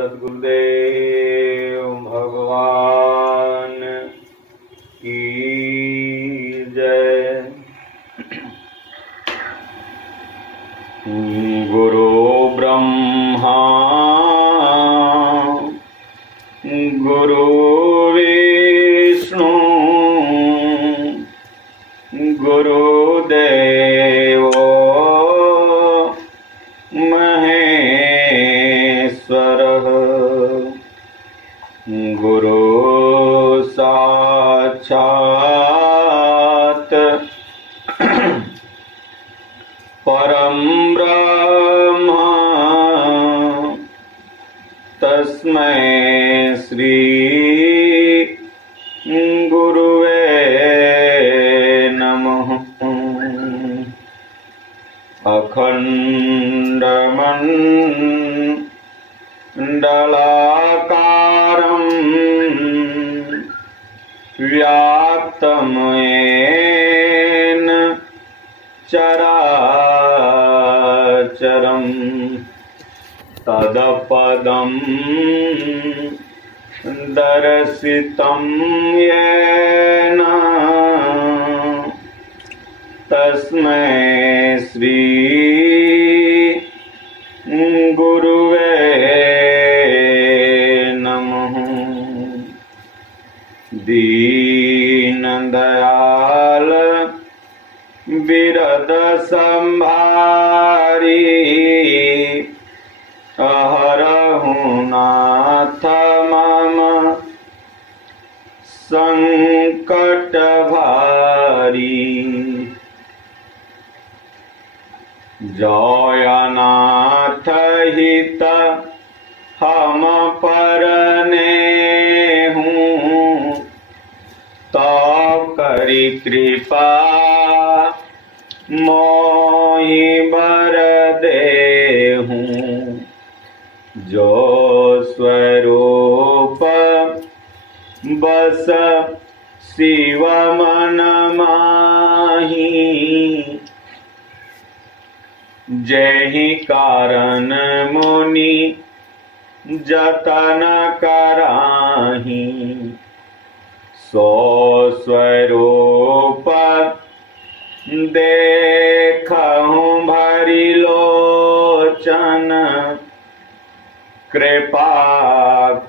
सद्गुरुदेव भगवान की जय। गुरु ब्रह्मा गुरु विष्णु गुरुदेव महेश्वरः गुरु साक्षात् परं ब्रह्म तस्मै श्री गुरुवे नमः। अखण्डमण्डलाकारं व्याप्तं येन चराचरं तदपदं दर्शितं येन तस्मै श्री गुरुवे नमः। दीनदयाल बिरद संभारी अहरहु नाथ मम संकट भारी। जयनाथ हित हम परने हूँ तो करी कृपा मोहि बर देहूँ। जो स्वरूप बस शिव मन माही जेहि कारण मुनि जतन कराही। सो स्वरूप देखहु भरि लोचन कृपा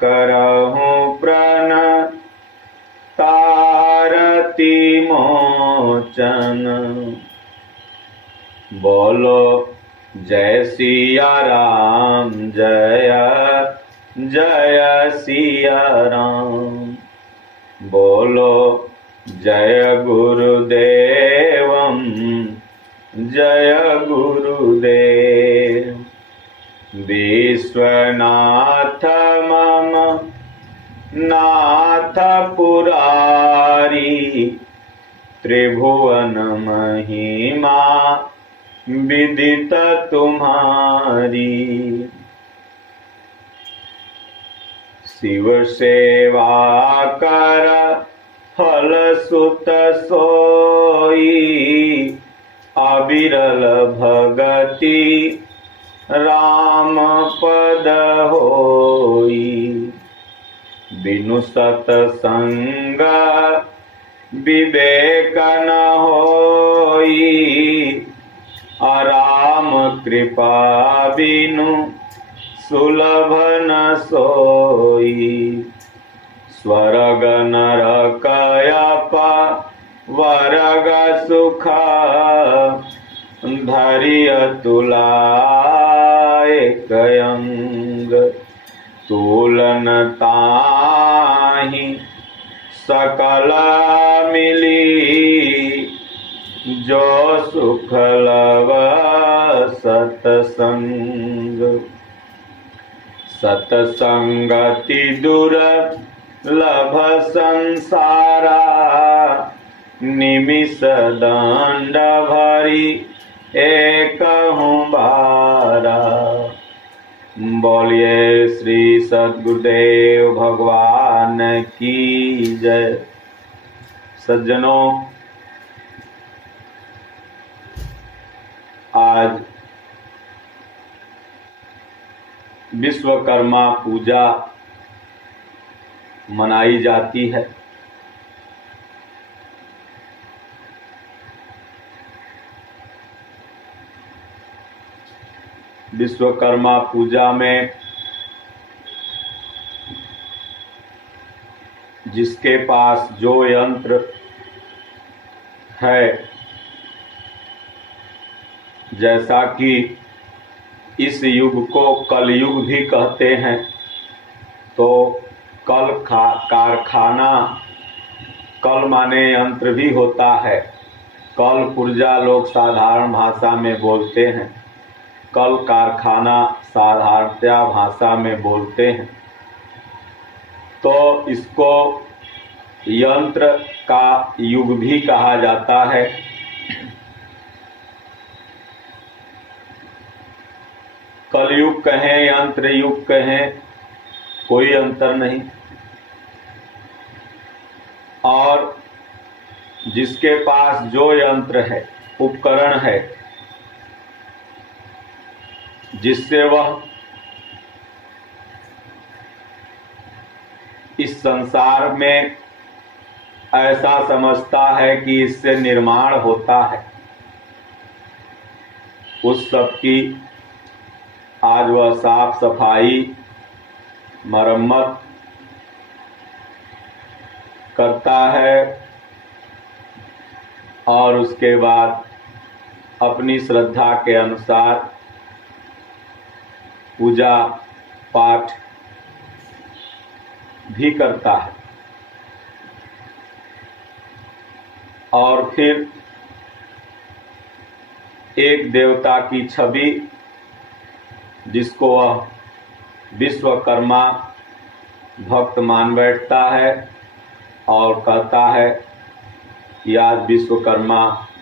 करहु प्रणतारति मोचन। बोलो जय सिया राम जय जय सिया राम। बोलो जय गुरुदेवं जय गुरुदेव। विश्वनाथ मम नाथ पुरारी त्रिभुवन महिमा विदित तुम्हारी। शिव सेवा कर फल सुत सोई अविरल भगति राम पद होई। बिनु सतसंग विवेक न होई अराम कृपा बिनु सुलभ न सोई। स्वर्ग नरक अपवर्ग सुख धरिय तुलाय कयंग। तुलन ताहि सकल मिली जो सुख लव सतसंग। सतसंगति दुर्लभ संसारा निमिष दंड भरी एक बारा। बोलिए श्री सद्गुरुदेव भगवान की जय। सज्जनों, आज विश्वकर्मा पूजा मनाई जाती है। विश्वकर्मा पूजा में जिसके पास जो यंत्र है, जैसा कि इस युग को कलयुग भी कहते हैं, तो कल कारखाना, कल माने यंत्र भी होता है। कल पुर्जा लोग साधारण भाषा में बोलते हैं, कल कारखाना साधारणतया भाषा में बोलते हैं। तो इसको यंत्र का युग भी कहा जाता है। कलयुग कहें, यंत्र युग कहें, कोई अंतर नहीं। और जिसके पास जो यंत्र है, उपकरण है, जिससे वह इस संसार में ऐसा समझता है कि इससे निर्माण होता है, उस सब की आज वह साफ सफाई, मरम्मत करता है और उसके बाद अपनी श्रद्धा के अनुसार पूजा पाठ भी करता है। और फिर एक देवता की छवि, जिसको वह विश्वकर्मा भक्त मान बैठता है और कहता है कि आज विश्वकर्मा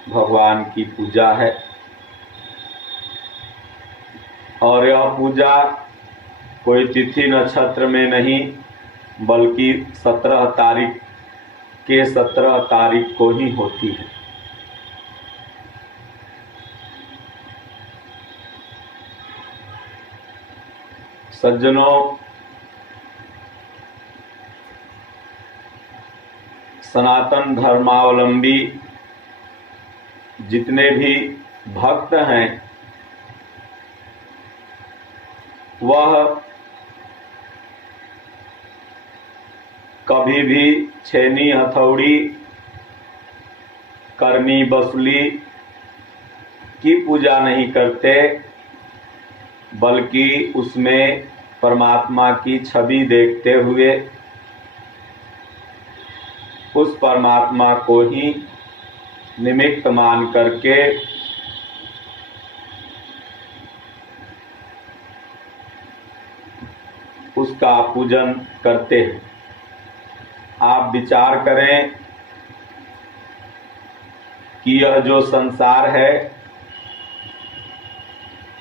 भगवान की पूजा है। और यह पूजा कोई तिथि नक्षत्र में नहीं, बल्कि 17 तारीख को ही होती है। सज्जनों, सनातन धर्मावलंबी जितने भी भक्त हैं, वह कभी भी छेनी, हथौड़ी, करनी, बसुली की पूजा नहीं करते, बल्कि उसमें परमात्मा की छवि देखते हुए उस परमात्मा को ही निमित्त मान करके उसका पूजन करते हैं। आप विचार करें कि यह जो संसार है,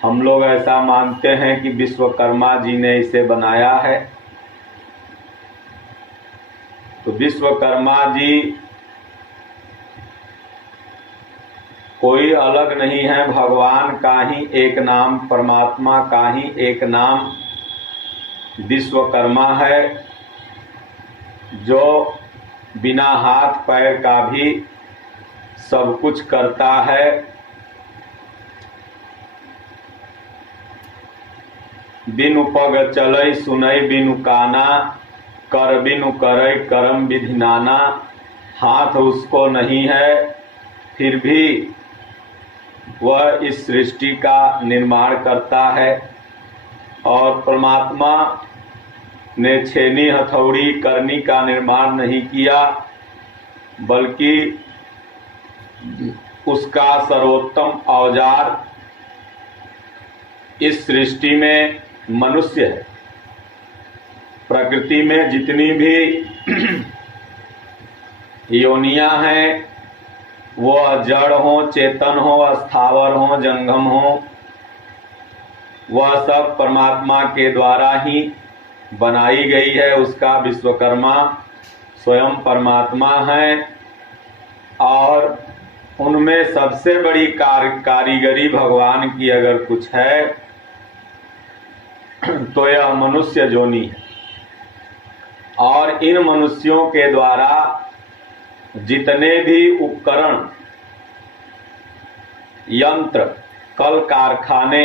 हम लोग ऐसा मानते हैं कि विश्वकर्मा जी ने इसे बनाया है। तो विश्वकर्मा जी कोई अलग नहीं है, भगवान का ही एक नाम, परमात्मा का ही एक नाम विश्वकर्मा है, जो बिना हाथ पैर का भी सब कुछ करता है। बिनु पग चलई सुनई बिनु काना, कर बिनु करई करम विधि नाना। हाथ उसको नहीं है, फिर भी वह इस सृष्टि का निर्माण करता है। और परमात्मा ने छेनी, हथौड़ी, करनी का निर्माण नहीं किया, बल्कि उसका सर्वोत्तम औजार इस सृष्टि में मनुष्य है। प्रकृति में जितनी भी योनियां हैं, वो जड़ हो, चेतन हो, स्थावर हो, जंगम हो, वह सब परमात्मा के द्वारा ही बनाई गई है। उसका विश्वकर्मा स्वयं परमात्मा है। और उनमें सबसे बड़ी कारीगरी भगवान की अगर कुछ है, तो यह मनुष्य योनि है। और इन मनुष्यों के द्वारा जितने भी उपकरण, यंत्र, कल कारखाने,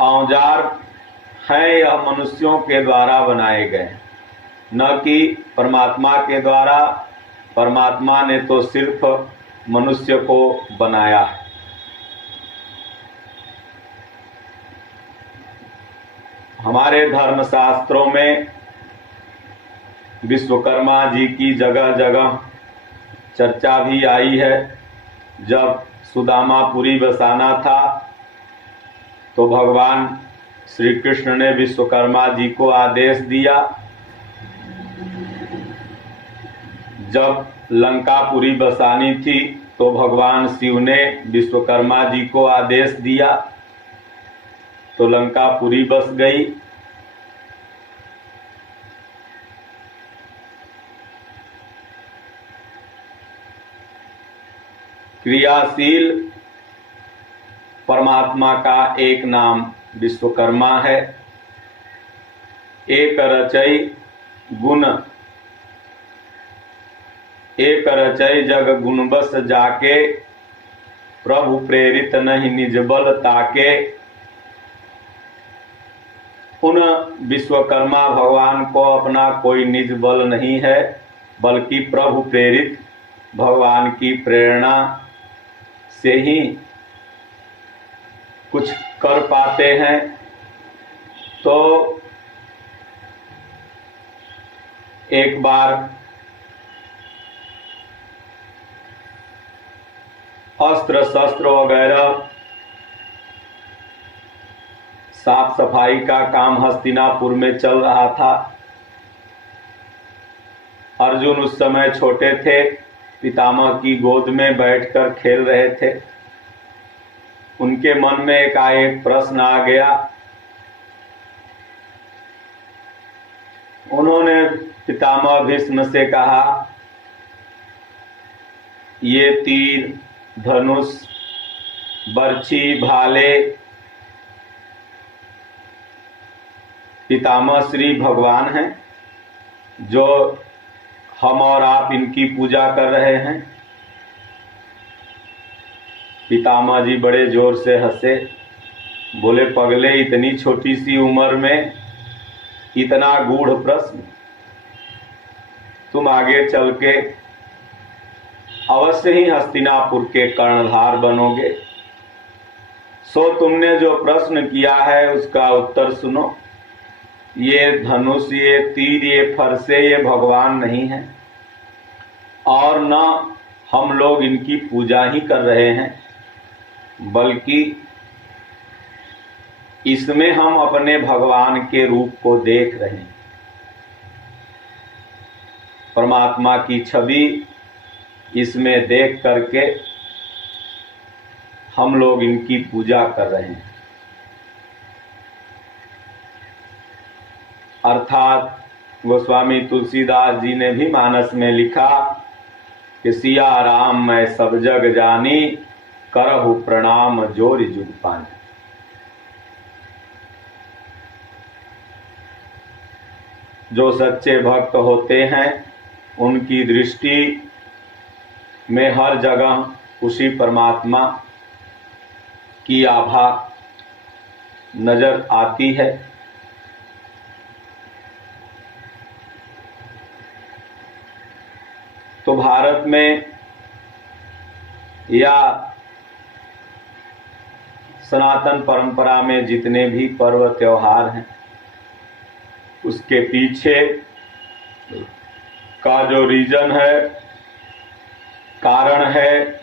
औजार हैं, यह मनुष्यों के द्वारा बनाए गए, न कि परमात्मा के द्वारा। परमात्मा ने तो सिर्फ मनुष्य को बनाया है। हमारे धर्मशास्त्रों में विश्वकर्मा जी की जगह जगह चर्चा भी आई है। जब सुदामापुरी बसाना था तो भगवान श्री कृष्ण ने विश्वकर्मा जी को आदेश दिया। जब लंकापुरी बसानी थी तो भगवान शिव ने विश्वकर्मा जी को आदेश दिया, तो लंकापुरी बस गई। क्रियाशील परमात्मा का एक नाम विश्वकर्मा है। एक रचई गुण, एक रचई जग गुण बस जाके, प्रभु प्रेरित नहीं निज बल ताके। उन विश्वकर्मा भगवान को अपना कोई निज बल नहीं है, बल्कि प्रभु प्रेरित भगवान की प्रेरणा से ही कुछ कर पाते हैं। तो एक बार अस्त्र शस्त्र वगैरह साफ सफाई का काम हस्तिनापुर में चल रहा था। अर्जुन उस समय छोटे थे, पितामह की गोद में बैठकर खेल रहे थे। उनके मन में एकाएक प्रश्न आ गया। उन्होंने पितामह भीष्म से कहा, ये तीर, धनुष, बर्छी, भाले पितामह श्री भगवान हैं, जो हम और आप इनकी पूजा कर रहे हैं। पितामह जी बड़े जोर से हंसे, बोले, पगले, इतनी छोटी सी उम्र में इतना गूढ़ प्रश्न, तुम आगे चल के अवश्य ही हस्तिनापुर के कर्णधार बनोगे। सो तुमने जो प्रश्न किया है उसका उत्तर सुनो। ये धनुष, ये तीर, ये फरसे, ये भगवान नहीं है, और न हम लोग इनकी पूजा ही कर रहे हैं, बल्कि इसमें हम अपने भगवान के रूप को देख रहे हैं। परमात्मा की छवि इसमें देख करके हम लोग इनकी पूजा कर रहे हैं। अर्थात गोस्वामी तुलसीदास जी ने भी मानस में लिखा कि सिया राम मैं सब जग जानी, करहु प्रणाम जोरि जुग पानी। जो सच्चे भक्त होते हैं उनकी दृष्टि में हर जगह उसी परमात्मा की आभा नजर आती है। तो भारत में या सनातन परंपरा में जितने भी पर्व त्योहार हैं, उसके पीछे का जो रीजन है, कारण है,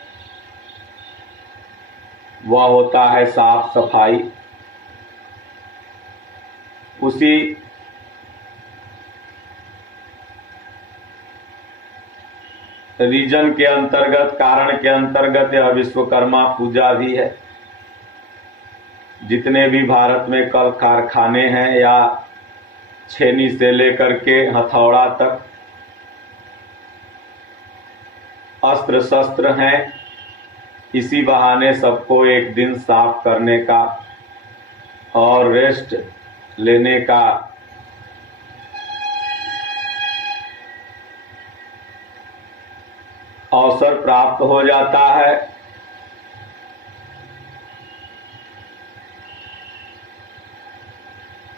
वह होता है साफ सफाई। उसी रीजन के अंतर्गत, कारण के अंतर्गत यह विश्वकर्मा पूजा भी है। जितने भी भारत में कल कारखाने हैं या छेनी से लेकर के हथौड़ा तक अस्त्र शस्त्र हैं, इसी बहाने सबको एक दिन साफ करने का और रेस्ट लेने का अवसर प्राप्त हो जाता है।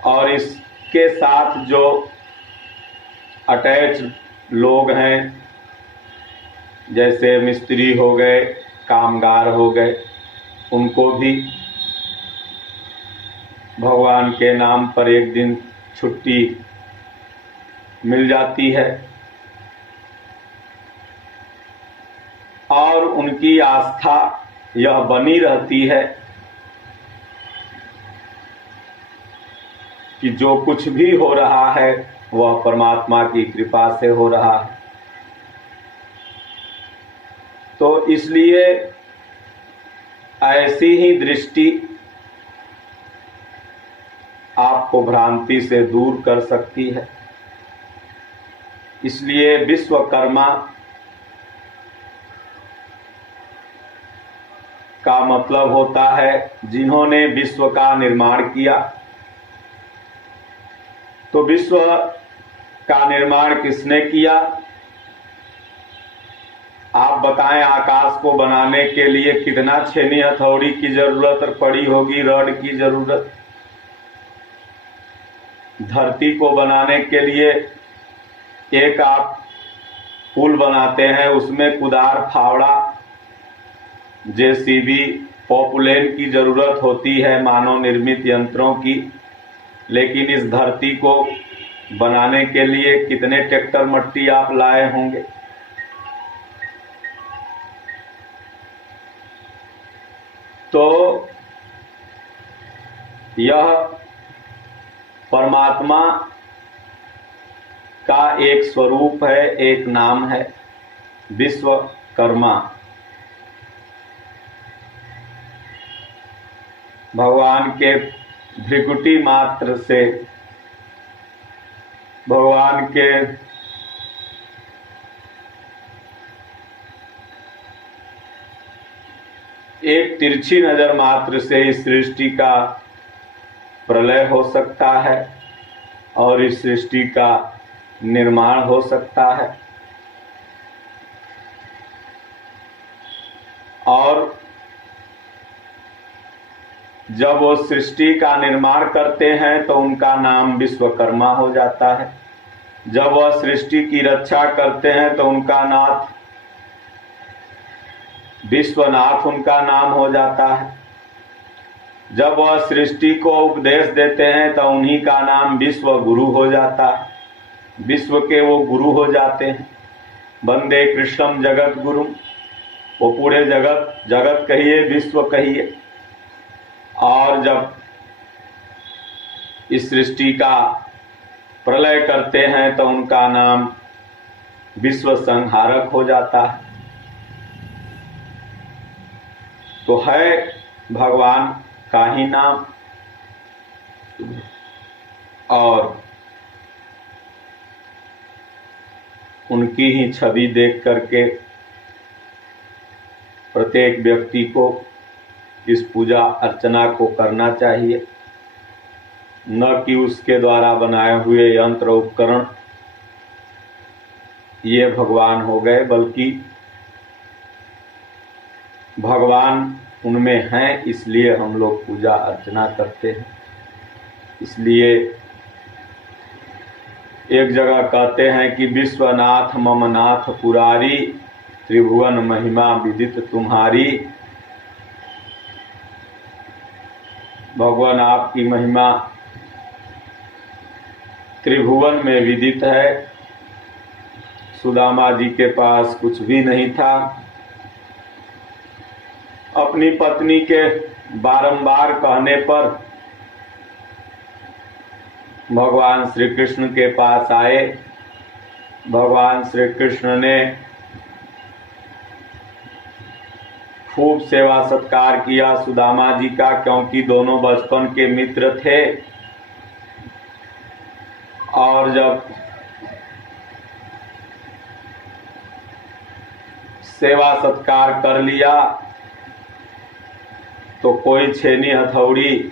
और इसके साथ जो अटैच लोग हैं, जैसे मिस्त्री हो गए, कामगार हो गए, उनको भी भगवान के नाम पर एक दिन छुट्टी मिल जाती है और उनकी आस्था यह बनी रहती है कि जो कुछ भी हो रहा है वह परमात्मा की कृपा से हो रहा है। तो इसलिए ऐसी ही दृष्टि आपको भ्रांति से दूर कर सकती है। इसलिए विश्वकर्मा का मतलब होता है जिन्होंने विश्व का निर्माण किया। तो विश्व का निर्माण किसने किया? आप बताएं, आकाश को बनाने के लिए कितना छेनी हथौड़ी की जरूरत पड़ी होगी, रॉड की जरूरत। धरती को बनाने के लिए एक आप पुल बनाते हैं, उसमें कुदार, फावड़ा, जेसीबी, पॉपुलेन की जरूरत होती है, मानव निर्मित यंत्रों की। लेकिन इस धरती को बनाने के लिए कितने ट्रैक्टर मट्टी आप लाए होंगे। तो यह परमात्मा का एक स्वरूप है, एक नाम है, विश्वकर्मा। भगवान के भृकुटी मात्र से, भगवान के एक तिरछी नजर मात्र से इस सृष्टि का प्रलय हो सकता है और इस सृष्टि का निर्माण हो सकता है। और जब वो सृष्टि का निर्माण करते हैं तो उनका नाम विश्वकर्मा हो जाता है। जब वह सृष्टि की रक्षा करते हैं तो उनका नाथ, विश्वनाथ उनका नाम हो जाता है। जब वह सृष्टि को उपदेश देते हैं तो उन्हीं का नाम विश्व गुरु हो जाता है। विश्व के वो गुरु हो जाते हैं। वंदे कृष्णम जगत गुरु, वो पूरे जगत कहिए, विश्व कहिए। और जब इस सृष्टि का प्रलय करते हैं तो उनका नाम विश्व संहारक हो जाता है। तो है भगवान का ही नाम। और उनकी ही छवि देख करके प्रत्येक व्यक्ति को इस पूजा अर्चना को करना चाहिए, न कि उसके द्वारा बनाए हुए यंत्र उपकरण ये भगवान हो गए, बल्कि भगवान उनमें हैं, इसलिए हम लोग पूजा अर्चना करते हैं। इसलिए एक जगह कहते हैं कि विश्वनाथ मम नाथ पुरारी, त्रिभुवन महिमा विदित तुम्हारी। भगवान आपकी महिमा त्रिभुवन में विदित है। सुदामा जी के पास कुछ भी नहीं था। अपनी पत्नी के बारंबार कहने पर भगवान श्री कृष्ण के पास आए। भगवान श्री कृष्ण ने खूब सेवा सत्कार किया सुदामा जी का, क्योंकि दोनों बचपन के मित्र थे। और जब सेवा सत्कार कर लिया तो कोई छेनी हथौड़ी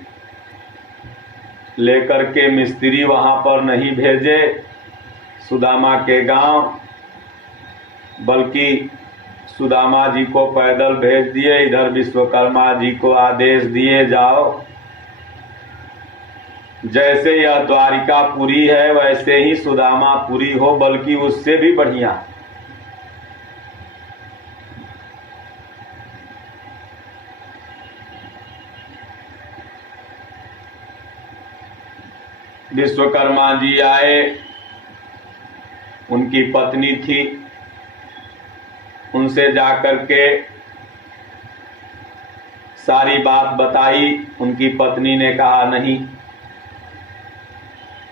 लेकर के मिस्त्री वहां पर नहीं भेजे सुदामा के गांव, बल्कि सुदामा जी को पैदल भेज दिए। इधर विश्वकर्मा जी को आदेश दिए, जाओ, जैसे यह द्वारिकापुरी है वैसे ही सुदामापुरी हो, बल्कि उससे भी बढ़िया। विश्वकर्मा जी आए, उनकी पत्नी थी, उनसे जाकर के सारी बात बताई। उनकी पत्नी ने कहा, नहीं,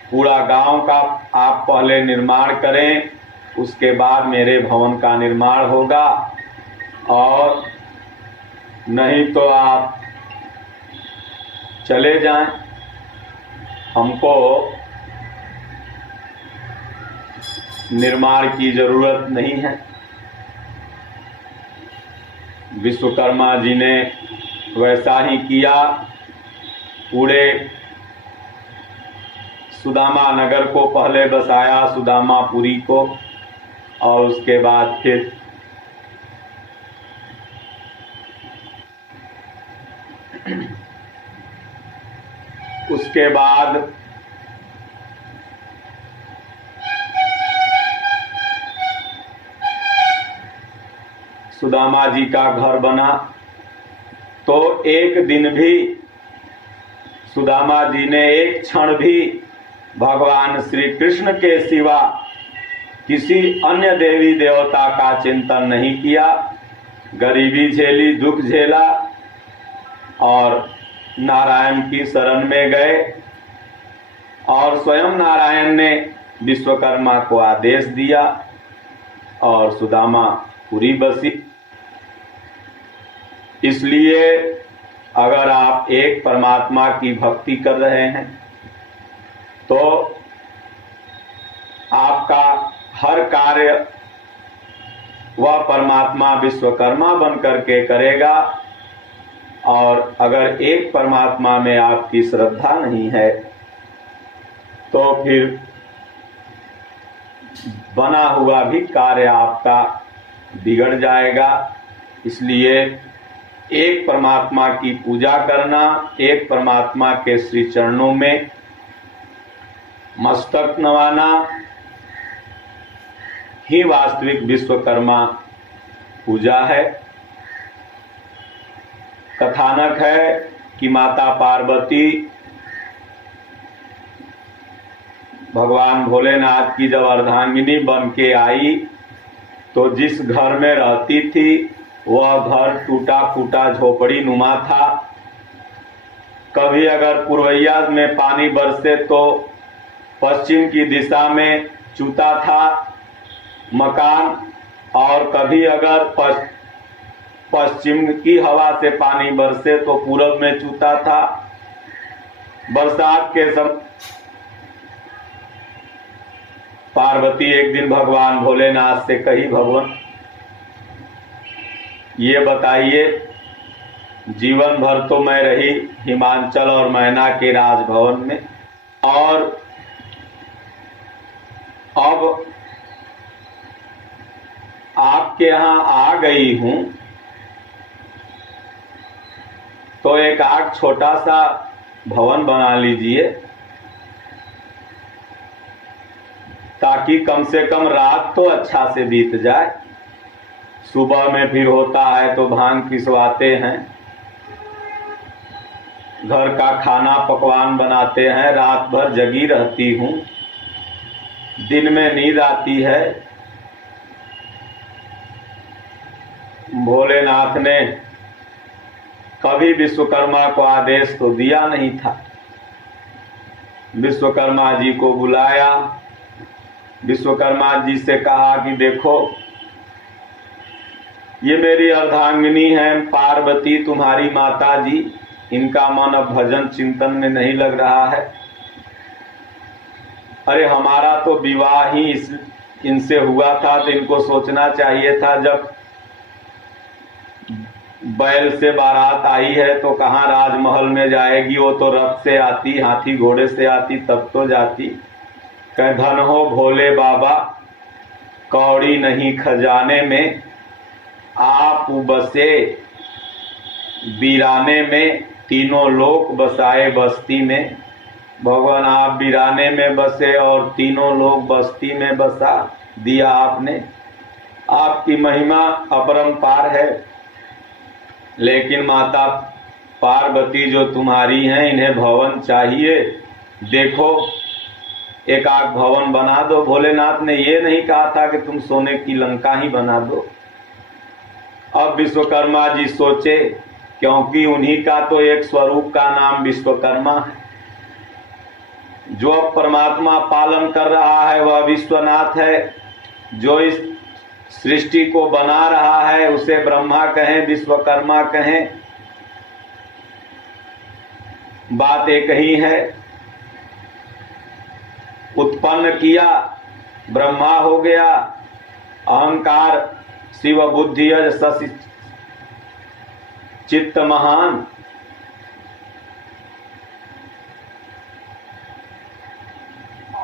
पूरा गांव का आप पहले निर्माण करें, उसके बाद मेरे भवन का निर्माण होगा, और नहीं तो आप चले जाएं, हमको निर्माण की जरूरत नहीं है। विश्वकर्मा जी ने वैसा ही किया। पूरे सुदामा नगर को पहले बसाया, सुदामापुरी को, और उसके बाद फिर उसके बाद सुदामा जी का घर बना। तो एक दिन भी सुदामा जी ने एक क्षण भी भगवान श्री कृष्ण के सिवा किसी अन्य देवी देवता का चिंतन नहीं किया। गरीबी झेली, दुख झेला, और नारायण की शरण में गए, और स्वयं नारायण ने विश्वकर्मा को आदेश दिया, और सुदामापुरी बसी। इसलिए अगर आप एक परमात्मा की भक्ति कर रहे हैं तो आपका हर कार्य वह परमात्मा विश्वकर्मा बन करके करेगा। और अगर एक परमात्मा में आपकी श्रद्धा नहीं है तो फिर बना हुआ भी कार्य आपका बिगड़ जाएगा। इसलिए एक परमात्मा की पूजा करना, एक परमात्मा के श्री चरणों में मस्तक नवाना ही वास्तविक विश्वकर्मा पूजा है। कथानक है कि माता पार्वती भगवान भोलेनाथ की जब अर्धांगिनी बन के आई तो जिस घर में रहती थी वह घर टूटा फूटा झोपड़ी नुमा था। कभी अगर पुरवैया में पानी बरसे तो पश्चिम की दिशा में चूता था मकान, और कभी अगर पश्चिम की हवा से पानी बरसे तो पूरब में चूता था। बरसात के समय पार्वती एक दिन भगवान भोलेनाथ से कही, भगवान ये बताइए, जीवन भर तो मैं रही हिमाचल और मैना के राजभवन में, और अब आपके यहाँ आ गई हूं तो एक आग छोटा सा भवन बना लीजिए ताकि कम से कम रात तो अच्छा से बीत जाए। सुबह में फिर होता है तो भांग पिसवाते हैं, घर का खाना पकवान बनाते हैं, रात भर जगी रहती हूँ, दिन में नींद आती है। भोलेनाथ ने कभी विश्वकर्मा को आदेश तो दिया नहीं था। विश्वकर्मा जी को बुलाया, विश्वकर्मा जी से कहा कि देखो ये मेरी अर्धांगिनी है पार्वती, तुम्हारी माता जी, इनका मन अब भजन चिंतन में नहीं लग रहा है। अरे हमारा तो विवाह ही इनसे हुआ था, तो इनको सोचना चाहिए था जब बैल से बारात आई है तो कहाँ राजमहल में जाएगी, वो तो रथ से आती, हाथी घोड़े से आती तब तो जाती। कह धन हो भोले बाबा कौड़ी नहीं खजाने में, आप बसे वीराने में, तीनों लोग बसाए बस्ती में। भगवान आप वीराने में बसे और तीनों लोग बस्ती में बसा दिया आपने। आपकी महिमा अपरंपार है, लेकिन माता पार्वती जो तुम्हारी हैं इन्हें भवन चाहिए। देखो एक आध भवन बना दो। भोलेनाथ ने ये नहीं कहा था कि तुम सोने की लंका ही बना दो। अब विश्वकर्मा जी सोचे, क्योंकि उन्हीं का तो एक स्वरूप का नाम विश्वकर्मा है। जो अब परमात्मा पालन कर रहा है वह विश्वनाथ है। जो इस सृष्टि को बना रहा है उसे ब्रह्मा कहें विश्वकर्मा कहें, बात एक ही है। उत्पन्न किया ब्रह्मा हो गया, अहंकार शिव बुद्धि शशि चित्त महान।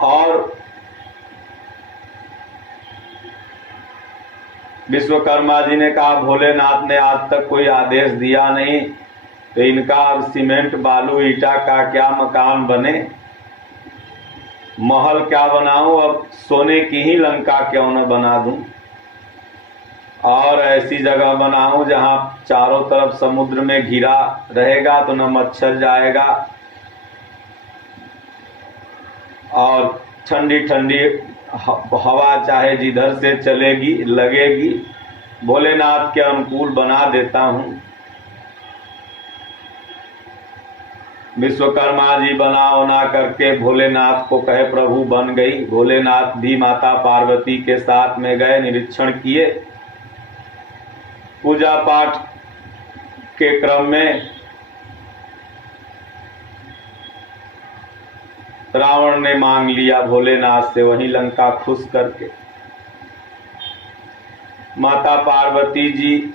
और विश्वकर्मा जी ने कहा भोलेनाथ ने आज तक कोई आदेश दिया नहीं, तो इनका अब सीमेंट बालू ईटा का क्या मकान बने, महल क्या बनाऊं, अब सोने की ही लंका क्यों न बना दूं और ऐसी जगह बनाऊं जहां चारों तरफ समुद्र में घिरा रहेगा तो न मच्छर जाएगा और ठंडी ठंडी हवा चाहे जिधर से चलेगी लगेगी। भोलेनाथ के अनुकूल बना देता हूं। विश्वकर्मा जी बना होना करके भोलेनाथ को कहे प्रभु बन गई। भोलेनाथ भी माता पार्वती के साथ में गए, निरीक्षण किए। पूजा पाठ के क्रम में रावण ने मांग लिया भोलेनाथ से वही लंका खुश करके। माता पार्वती जी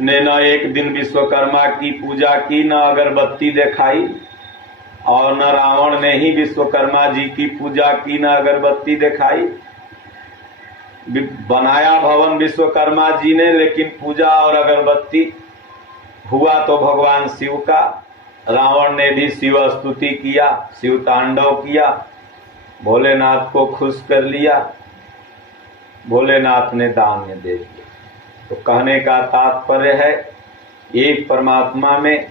ने न एक दिन विश्वकर्मा की पूजा की, न अगरबत्ती दिखाई, और न रावण ने ही विश्वकर्मा जी की पूजा की, न अगरबत्ती दिखाई। बनाया भवन विश्वकर्मा जी ने, लेकिन पूजा और अगरबत्ती हुआ तो भगवान शिव का। रावण ने भी शिव स्तुति किया, शिव तांडव किया, भोलेनाथ को खुश कर लिया। भोलेनाथ ने दान में दे दिया। तो कहने का तात्पर्य है एक परमात्मा में,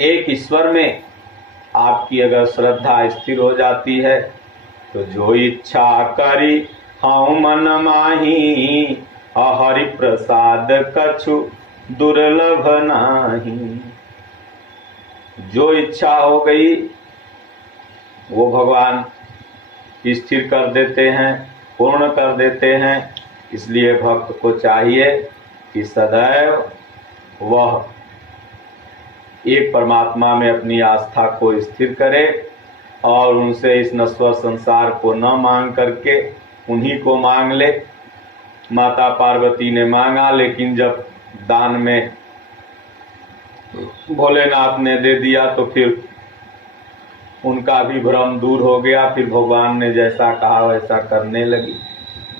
एक ईश्वर में आपकी अगर श्रद्धा स्थिर हो जाती है तो जो इच्छा करी हाँ मन माही, हरि प्रसाद कछु दुर्लभ नाही। जो इच्छा हो गई वो भगवान स्थिर कर देते हैं, पूर्ण कर देते हैं। इसलिए भक्त को चाहिए कि सदैव वह एक परमात्मा में अपनी आस्था को स्थिर करे और उनसे इस नश्वर संसार को न मांग करके उन्हीं को मांग ले। माता पार्वती ने मांगा, लेकिन जब दान में भोलेनाथ ने दे दिया तो फिर उनका भी भ्रम दूर हो गया। फिर भगवान ने जैसा कहा वैसा करने लगी।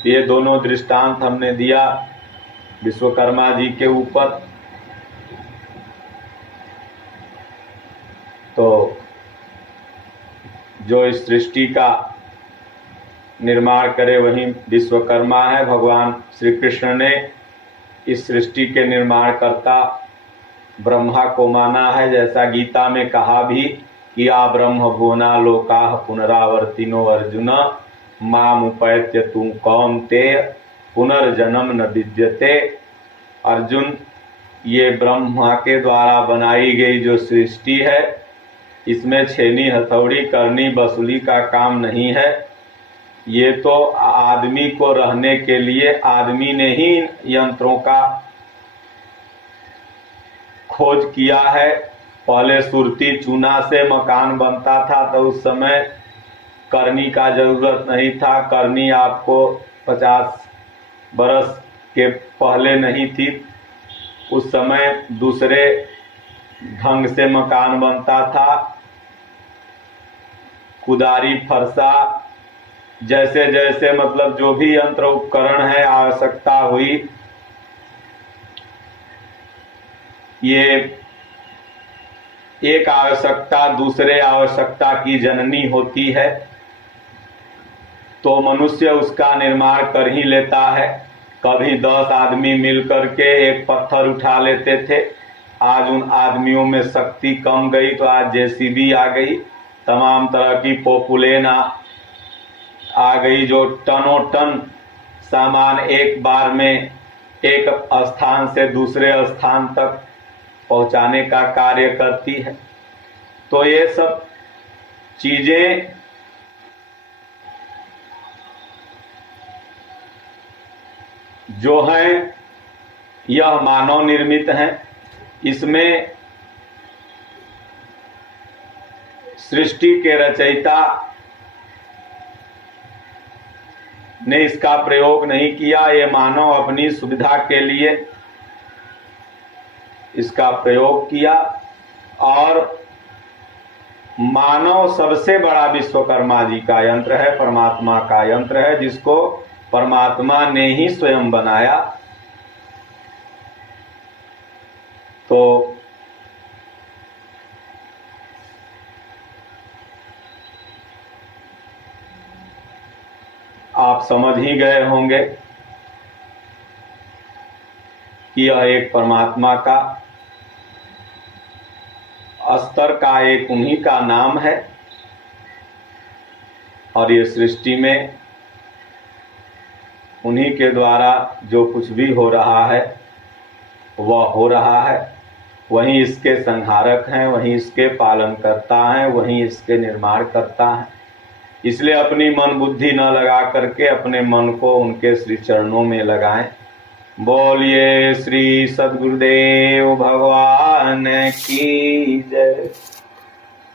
ये दोनों दृष्टांत हमने दिया विश्वकर्मा जी के ऊपर। तो जो इस सृष्टि का निर्माण करे वही विश्वकर्मा है। भगवान श्री कृष्ण ने इस सृष्टि के निर्माण कर्ता ब्रह्मा को माना है। जैसा गीता में कहा भी कि आ ब्रह्म भुवना लोका पुनरावर्तिनो अर्जुन मामुपैत्य तू कौन्तेय पुनर्जन्म न विद्यते। अर्जुन, ये ब्रह्मा के द्वारा बनाई गई जो सृष्टि है इसमें छेनी हथौड़ी करनी वसूली का काम नहीं है। ये तो आदमी को रहने के लिए आदमी ने ही यंत्रों का खोज किया है। पहले सुरती चूना से मकान बनता था तो उस समय करनी का जरूरत नहीं था। करनी आपको 50 बरस के पहले नहीं थी। उस समय दूसरे ढंग से मकान बनता था। कुदारी, फरसा, जैसे जैसे मतलब जो भी यंत्र उपकरण है आवश्यकता हुई, ये एक आवश्यकता दूसरे आवश्यकता की जननी होती है, तो मनुष्य उसका निर्माण कर ही लेता है। कभी 10 आदमी मिलकर के एक पत्थर उठा लेते थे, आज उन आदमियों में शक्ति कम गई तो आज जेसीबी आ गई, तमाम तरह की पॉपुलेन आ गई, जो टनों टन सामान एक बार में एक स्थान से दूसरे स्थान तक पहुंचाने का कार्य करती है। तो ये सब चीजें जो हैं यह मानव निर्मित हैं। इसमें सृष्टि के रचयिता ने इसका प्रयोग नहीं किया, ये मानव अपनी सुविधा के लिए इसका प्रयोग किया। और मानव सबसे बड़ा विश्वकर्मा जी का यंत्र है, परमात्मा का यंत्र है, जिसको परमात्मा ने ही स्वयं बनाया। तो आप समझ ही गए होंगे कि यह एक परमात्मा का स्तर का एक उन्हीं का नाम है। और ये सृष्टि में उन्हीं के द्वारा जो कुछ भी हो रहा है वह हो रहा है। वहीं इसके संहारक हैं, वहीं इसके पालन करता है, वहीं इसके निर्माण करता है। इसलिए अपनी मन बुद्धि न लगा करके अपने मन को उनके श्री चरणों में लगाएं। बोलिए श्री सद्गुरुदेव भगवान की जय।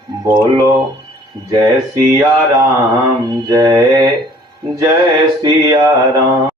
बोलो जय सिया राम, जय जय सिया राम।